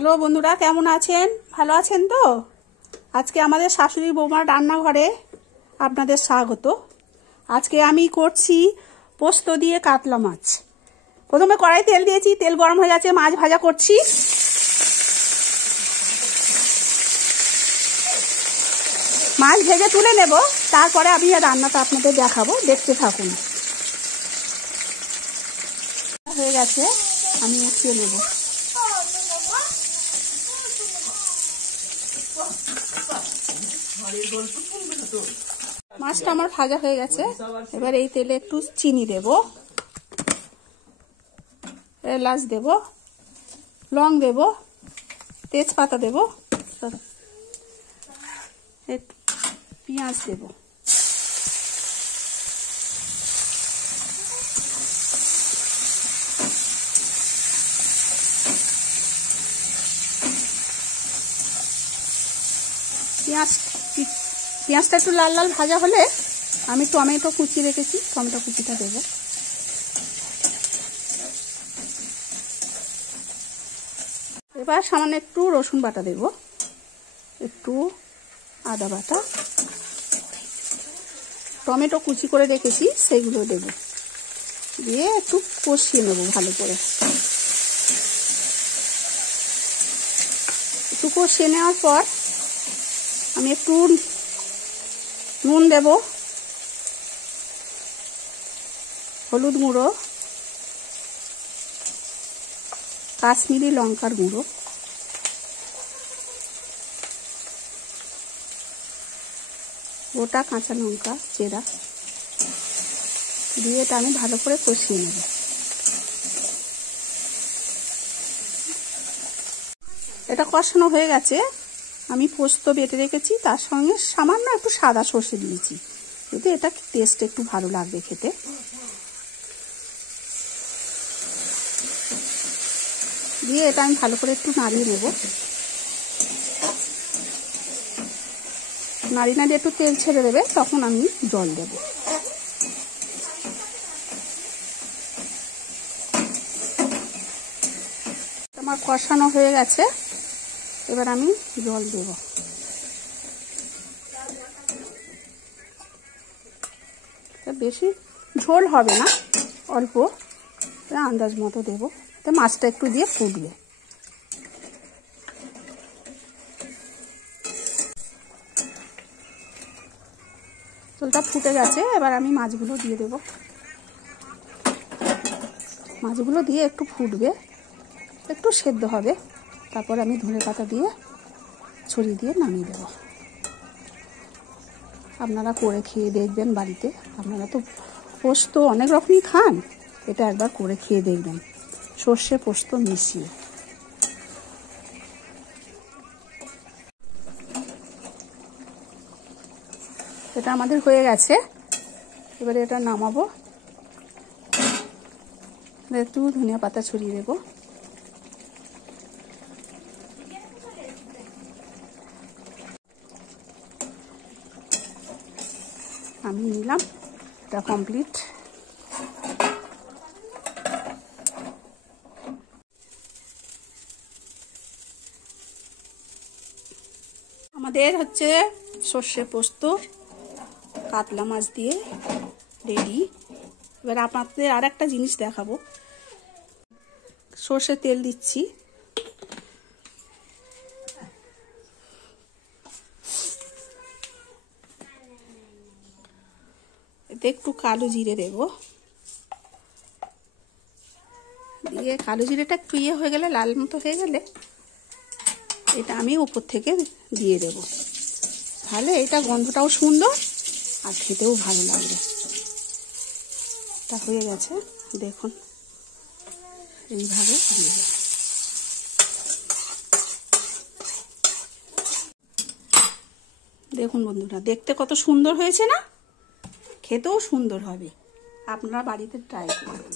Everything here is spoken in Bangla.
হ্যালো বন্ধুরা, কেমন আছেন? ভালো আছেন তো? আজকে আমাদের শাশুড়ি বৌমার রান্নাঘরে আপনাদের স্বাগত। আজকে আমি করছি পোস্ত দিয়ে কাতলা মাছ। প্রথমে কড়াই তেল দিয়েছি, তেল গরম হয়ে গেছে, মাছ ভাজা করছি। মাছ ভেজে তুলে নেব, তারপরে আমি রান্নাটা আপনাদের দেখাবো, দেখতে থাকুন। হয়ে গেছে, আমি উঠিয়ে নেব। মাছটা আমার ভাজা হয়ে গেছে। এবার এই তেলে একটু চিনি দেব, এলাচ দেব, লং দেব, তেজপাতা দেব, পেঁয়াজ দেব। পেঁয়াজটা একটু লাল লাল ভাজা হলে আমি টমেটো কুচি রেখেছি, টমেটো কুচিটা দেব। এবার সামান্য একটু রসুন বাটা দেব, একটু আদা বাটা, টমেটো কুচি করে রেখেছি সেগুলো দেব, দিয়ে একটু কষিয়ে নেব ভালো করে। একটু কষিয়ে নেওয়ার পর আমি একটু নুন দেব, হলুদ গুঁড়ো, কাশ্মীরি লঙ্কার গুঁড়ো, গোটা কাঁচা লঙ্কা চেরা দিয়ে এটা আমি ভালো করে কষিয়ে নেব। এটা কষানো হয়ে গেছে। আমি পোস্ত বেটে রেখেছি, তার সঙ্গে সামান্য একটু সাদা সর্ষে দিয়েছি, এতে এটা টেস্ট একটু ভালো লাগবে খেতে। দিয়ে এটা আমি ভালো করে একটু নাড়িয়ে নেব। নাড়িয়ে নাড়িয়ে একটু তেল ছেড়ে দেবে, তখন আমি জল দেব। আমার কষানো হয়ে গেছে, এবার আমি জল দেব। বেশি ঝোল হবে না, অল্প আন্দাজ মতো দেব, মাছটা একটু দিয়ে ফুটবে। ঝোলটা ফুটে গেছে, এবার আমি মাছগুলো দিয়ে দেব। মাছগুলো দিয়ে একটু ফুটবে, একটু সেদ্ধ হবে, তারপর আমি ধনেপাতা দিয়ে ছড়িয়ে দিয়ে নামিয়ে দেব। আপনারা করে খেয়ে দেখবেন বাড়িতে। আপনারা তো পোস্ত অনেক রকমই খান, এটা একবার করে খেয়ে দেখবেন, সর্ষে পোস্ত মিশিয়ে। এটা আমাদের হয়ে গেছে, এবারে এটা নামাবো। একটু ধনিয়া পাতা ছড়িয়ে দেবো। আমি নিলাম, এটা কমপ্লিট। আমাদের হচ্ছে সর্ষে পোস্ত কাতলা মাছ দিয়ে রেডি। এবার আপনাদের আর একটা জিনিস দেখাবো। সর্ষে তেল দিচ্ছি, এতে একটু কালো জিরে দেব, দিয়ে কালো জিরেটা একটু ইয়ে হয়ে গেলে, লাল মতো হয়ে গেলে এটা আমি উপর থেকে দিয়ে দেব। তাহলে এটা গন্ধটাও সুন্দর আর খেতেও ভালো লাগবে। এটা হয়ে গেছে, দেখুন এইভাবে দিয়ে দেব। দেখুন বন্ধুরা, দেখতে কত সুন্দর হয়েছে না? খেতেও সুন্দর হবে। আপনারা বাড়িতে ট্রাই করুন।